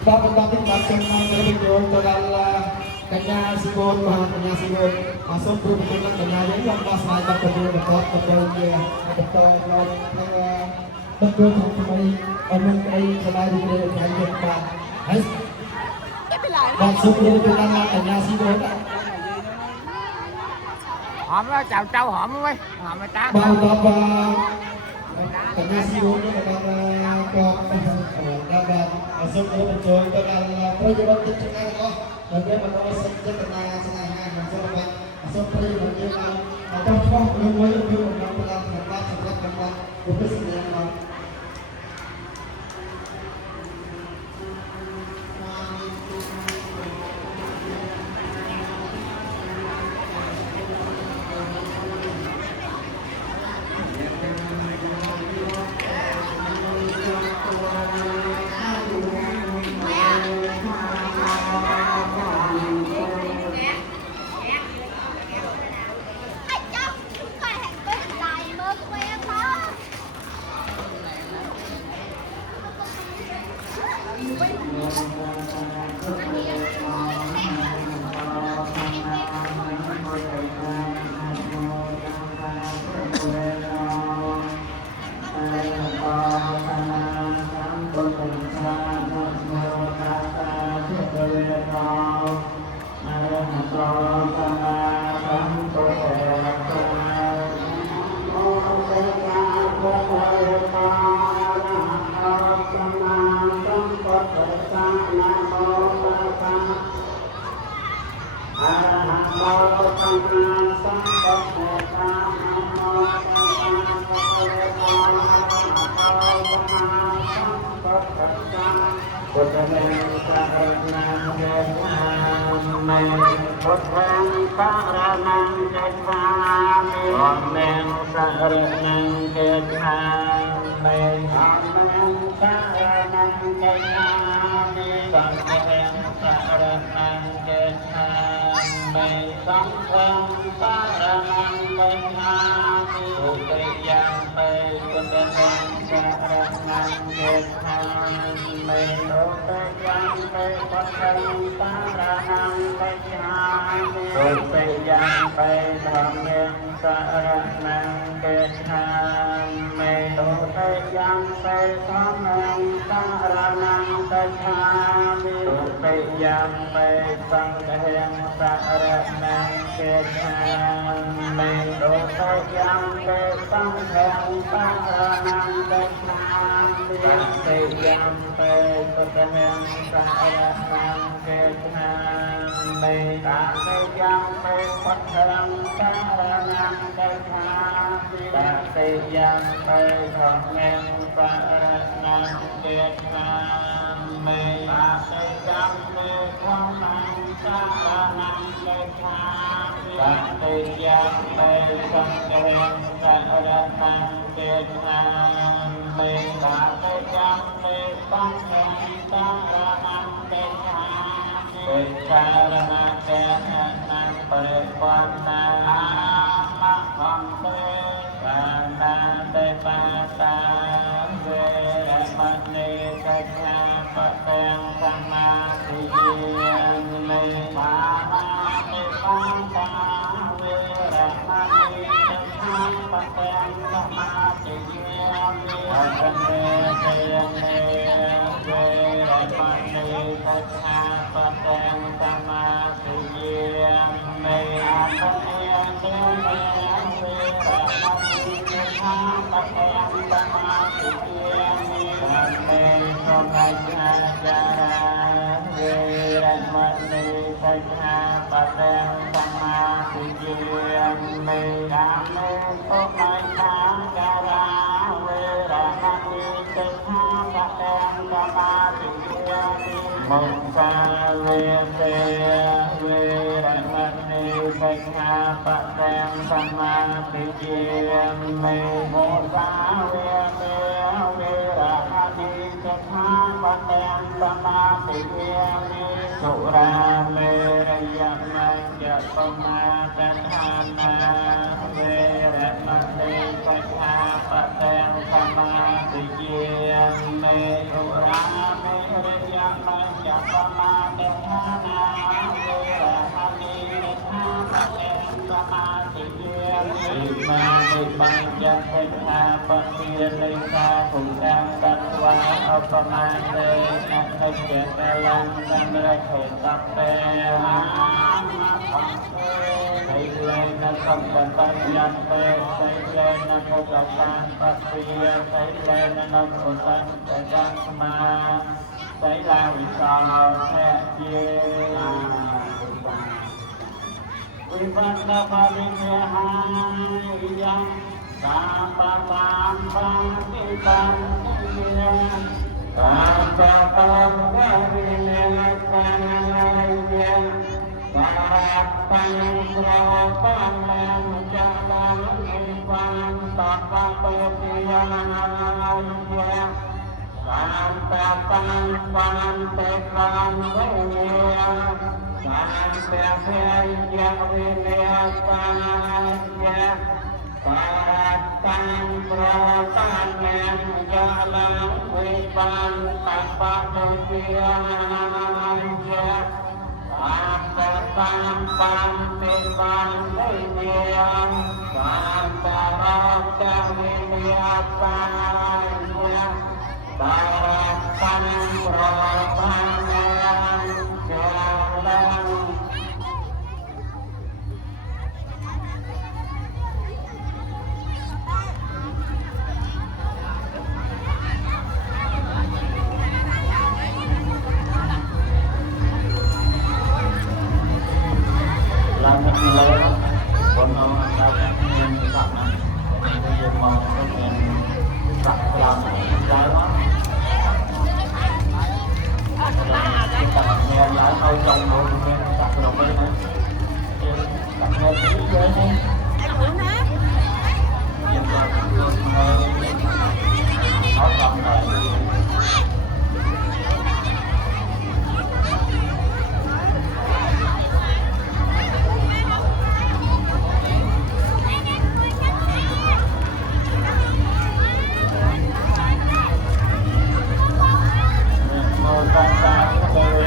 Bapak-bapak macam terhubung dengan kanya sibuk kanya sibuk masuk ke dalam kanya yang pas naik betul dia betul betul kembali orang kembali ke kanya pak masuk ke dalam kanya sibuk hòm đó chào trâu hòm luôn hòm mày ta bao tập cả nhà siêu như là bạn con đa bạn sông của mình chơi các bạn bây giờ bạn tính cái đó rồi cái bạn nói sông rất là hai mình sông bạn sông bây giờ như là trong phong luôn mới được một năm là một năm sản xuất một năm một cái sự kiện nào ban giác hình hà bậc kia lấy xa cùng đang đặt qua ở phần an tê nạc thầy kẻ ta lăng đang rạch hồi tập tê thầy lên nạc không cần tăng giác tê thầy lên nạc một gặp ban bậc kia thầy lên nạc một tăng kẻ răng ma thầy là vì sao thẹ chêวิปัสสนาริเมหายังตาปะตามปังกิตังเมียตาปะตามปังกิเมียตังเมียตาปังโกรปังแมงจะดังอิปังตาปะเปียนังเมียตาปะปังปังเตปังเมียSampai yang dilihatnya Paratan peratan yang jalan Wiban tanpa kebiayaan Sampai pantiban dunia Sampai rasa dilihatannya Paratan peratan yang jalan Langit nilai Bono Langit Ingin Sama Ingin Mau Ingin Tak Lama Jawa Kita nghe lại thôi trong một nghe Đặt đầu bên này Đặt nghe tí dưới này Nhìn là được Nói lòng này Hãy subscribe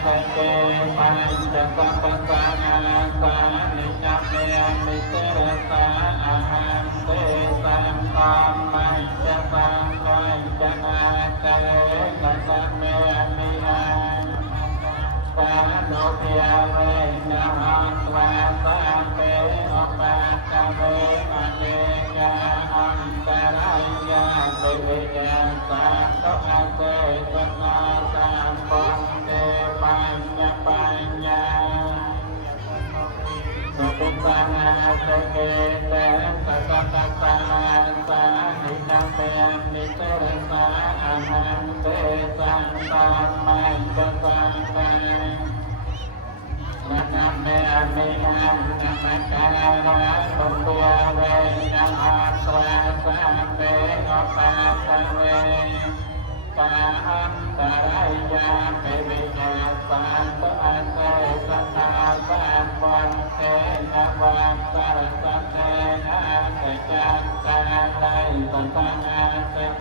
cho kênh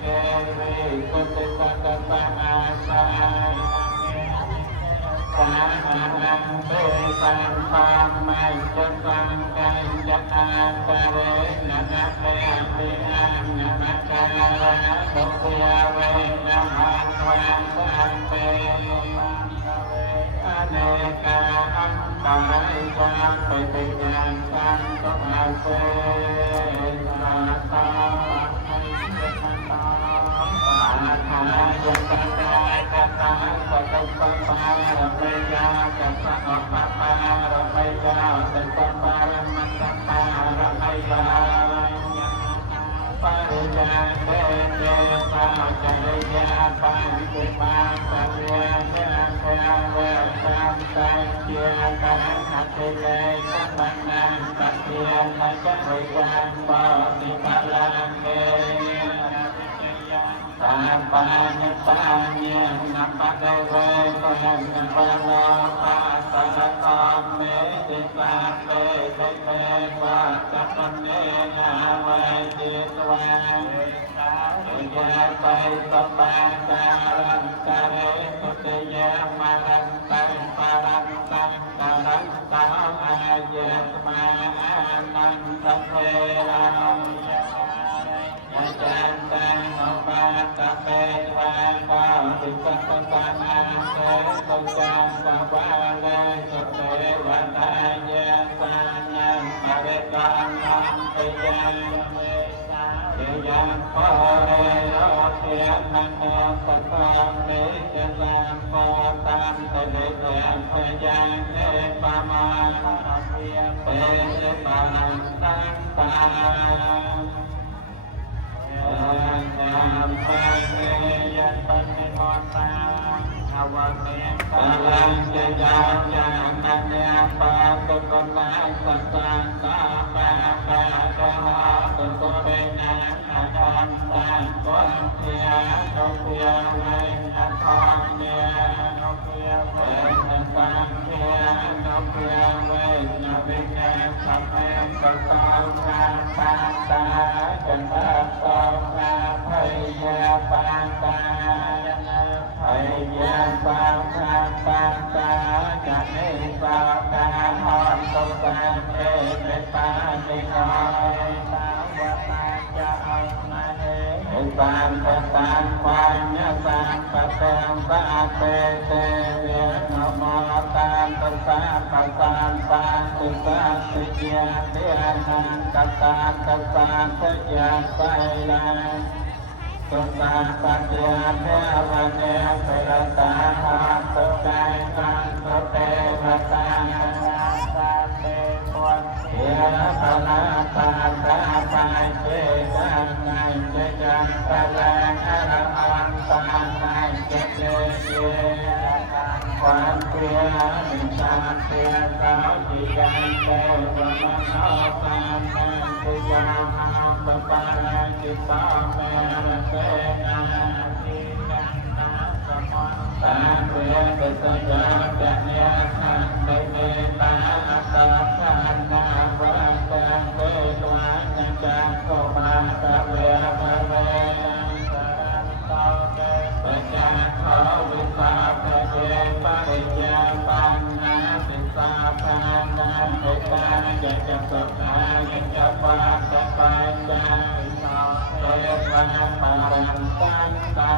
Ghiền Mì Gõ để không bỏ lỡ นะเมียปิอังนะกาละตุเปียเวนะหังวันตังเปมังเวอเนกาอังตาอิจังปฏิยังสังตุอาเสสัตตาปัญญสัตตาอาทายัตตากัตตาปัตตปปารมัยยากัตตะปปารมัยยากัตตะปารมัตตปารมัยยาปาริจาเตเตปาจริยาปัญจิมาสัพเพเมเทเวสัมสังเกียกังหัตถิเลสัมปันนังปัจเจียนัจจริยังปะติปะลังเกตาปานิปานินัปปะเดเวตุหังนัปปะโลปัสสะตอมเมติสาเปเตเตวัสสะปะเนนาเวจิตวังยะไปสปะการังกะเรสุติยะมารันตังปารันตังกะรันตังอาเยสมาอานันตเทรังอาจารย์ตังอปาตะเปวะกาติสัพพะนาเสตุจังปะวะเลสุเตวะตายะสานังปะเรกังนังปิยังเมยังปะเรโยเทียนังสะตามิจะสังปะตังตะเลเตพยังเนปะมาเปียเปเจปะนังตังตายังปะเรยันปะนิโมตังอวะเมตาลังจะยังยังนันยังปะตุปะนังสัตตังตาปะปะเดหะตุโกเปนังอาดันตังโกเทียโนเทียเวนะทองเนียโนเทียเวนะสังเทียโนเทียเวนะวิเนสัมเมปะสาวนาปันตาจันตะสาวนาไพยะปันตาไพยะปันตาปันตาจะเนสากาหอนตุสังเอเปตานิโนสาวตาจะเอามาเอสังเปตังปัญญาสังปะเตงสะเปเตเวนะโมตังตุสะปะสังปังตุสะสิยะเตนังกัตตากัสสะเตยะไสลังตุสะปัจเจเทวะเนเปรตาหะตุไกตังตุเตวะตังนาสาเตปุตเถระปนาตาตาปายเจตังไงเจจังปะลังอรหันตังไงเจเจเจความเพียรมิชาเพียรสาวจิยังเตวะมโนตานังติยังหังปะปะลังจิตาเมระเตนะทิยังนาสมะตาเพียรเกษยะจะเนียขันเตเมตาอัตตาขันนาวะเตเตตวะนันจังโกมาตะเวภะเวนังสะรันโตเตปัจจาโควิสาเตเยปะริยาปันนาติสาภานาติตาจะจะสุขาจะปะจะปัญญาเทวะปะรันตังตา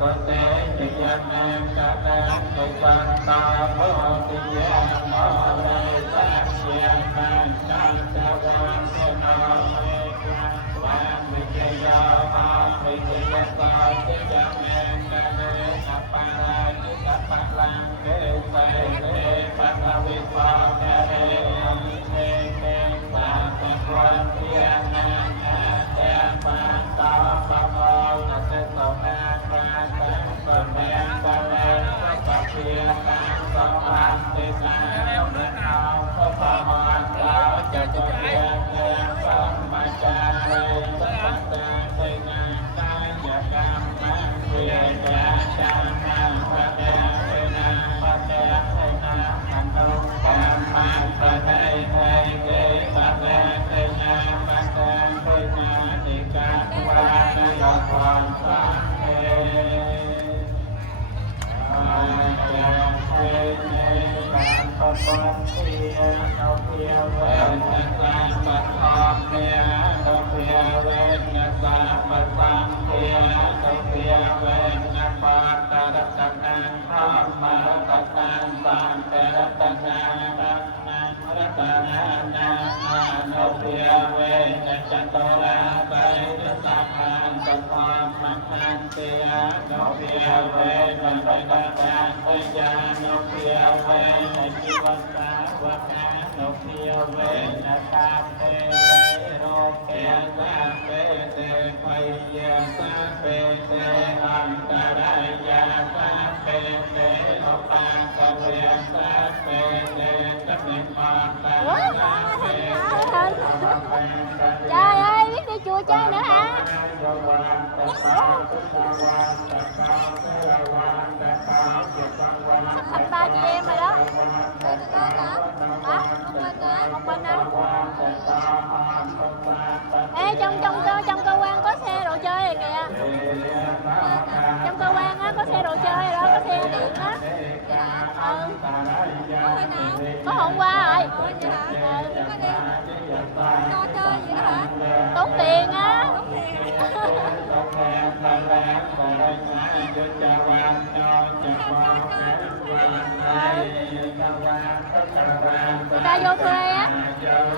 ก็เตจิยะเมกะนังเกสันตาโพธิยะโมเรสักเสียนังจันทวังเสนาเมกังวันวิเจยามาวิเจยะสาจิยะเมกะเนนะปะราจิตะปะลังเกไสเรปะทวิปะเมเรอังเทเกสาตะวันเทียนังอาเตปันตาปะโมนะเตสะเมกังตังสะเมกะเลสะเพียกังสะพันติสังเมนาสะพะมันตาจะตุเทียเตสัมมาจาเรสะปะเตเตนังกายกรรมังวิ มรัตนังปันเตรัตนารัตนังรัตนานานาโนเพียเวนะจัตตาราไสยสัพพันตธรรมขันติยาโนเพียเวนะปัจจตังปยาโนเพียเวนะจิวสาวกาโนเพียเวนะตาเตโรเกสาเปเตไพยสาเปเตอันตรายาสาเปเตโอปาคเวสาเปเตกนิมาตาสาเปเต Trời ơi, biết đi chùa chơi nữa hả? Sắp hết 3 chị em rồi đó. Hả? Một mình hả? Ê, trong cơ quan có xe đồ chơi rồi kìa. Trong cơ quan á, có xe đồ chơi rồi đó, có xe điện á. Ừ. Có hôm qua rồi. Cho chơi vậy đó hả? Tốn tiền á. Người ta vô thuê á.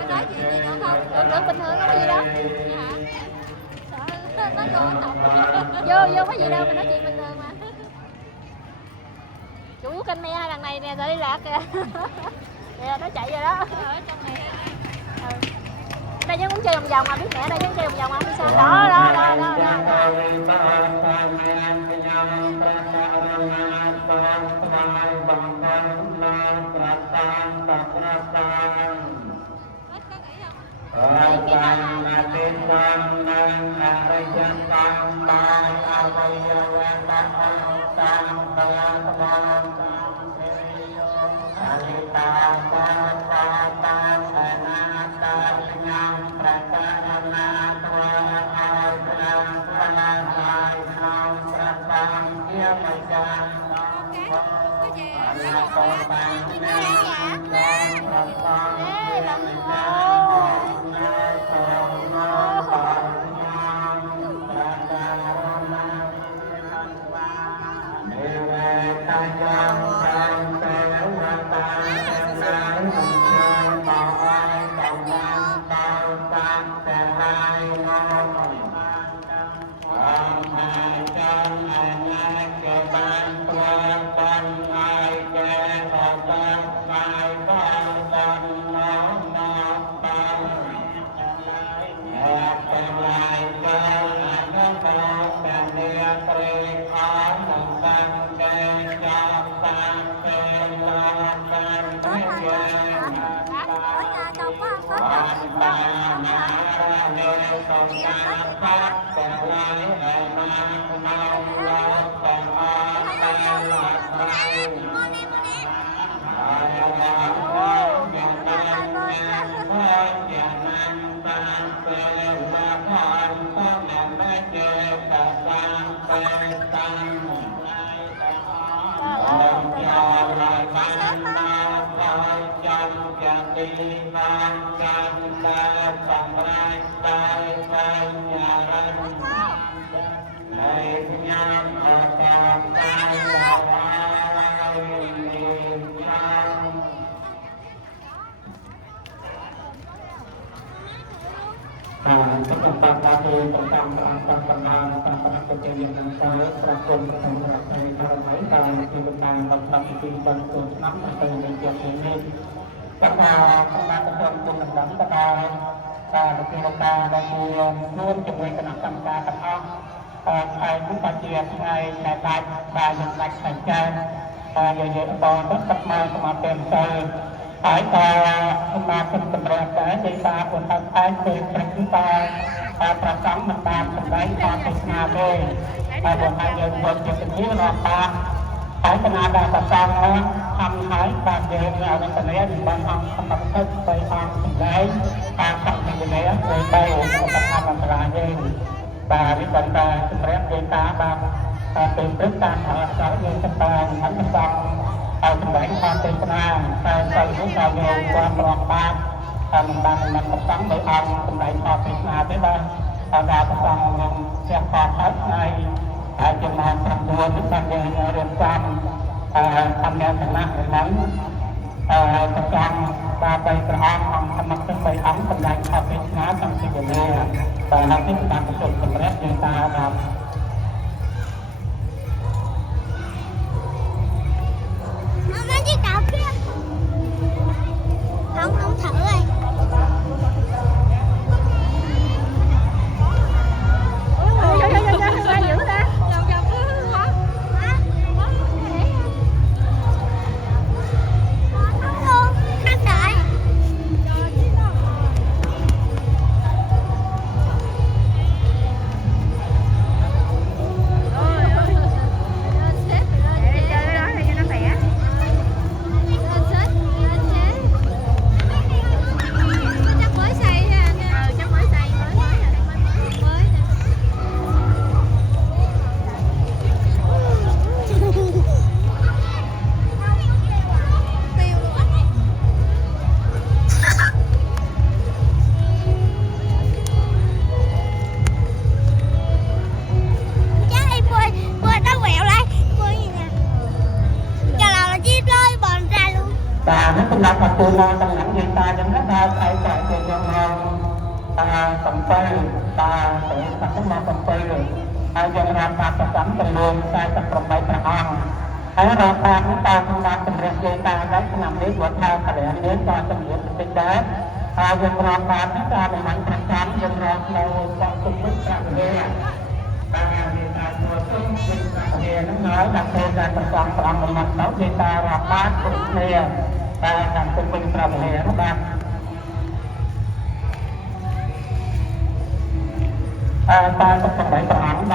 Nói chuyện gì nữa không? Được bình thường không có gì đâu. Dạ. Sợ nó vô tổng. Vô có gì đâu, mình nói chuyện bình thường mà. Chủ yếu canh me đằng này nè, rồi đi lạc kìa. Kìa, nó chạy rồi đó. Ở trong này. Đây vẫn muốn chơi vòng vòng mà, biết mẹ đây vẫn chơi vòng vòng không sao. Đó. tham gia thành lập lớnประจำบาไปกระห้องของธรรมะเป็นไปทั้งคนใดชอบเป็นน้าจำสิ่งเดียวแต่เราที่การประสบสำเร็จในตาครับ Nó chiếc tàu kia. Không thử rồi. Ôi, dữ ta. Vòng cứ hả? Hả? Không luôn, khăn đợi. ta nó cũng là một cô lo trong những người ta trong rất đa thay chạy về dân hồng ta cầm tay ta sẽ tập trung vào cầm tay dân ra ta tập tắm từ luôn ta tập cầm tay tập hồng hãy ra ta chúng ta cũng đang cầm riêng người ta đấy nằm đấy vượt theo cả để đến cho trong những tình đấy dân ra ta chúng ta mình mạnh thẳng thắn dân ra lâu trong cùng với cả người người ta vừa chung người nó nói là tôi ra tập toàn toàn một mặt đó người ta ra bát cũng nghe ta làm công minh ra về nó ban ta tập bảy bản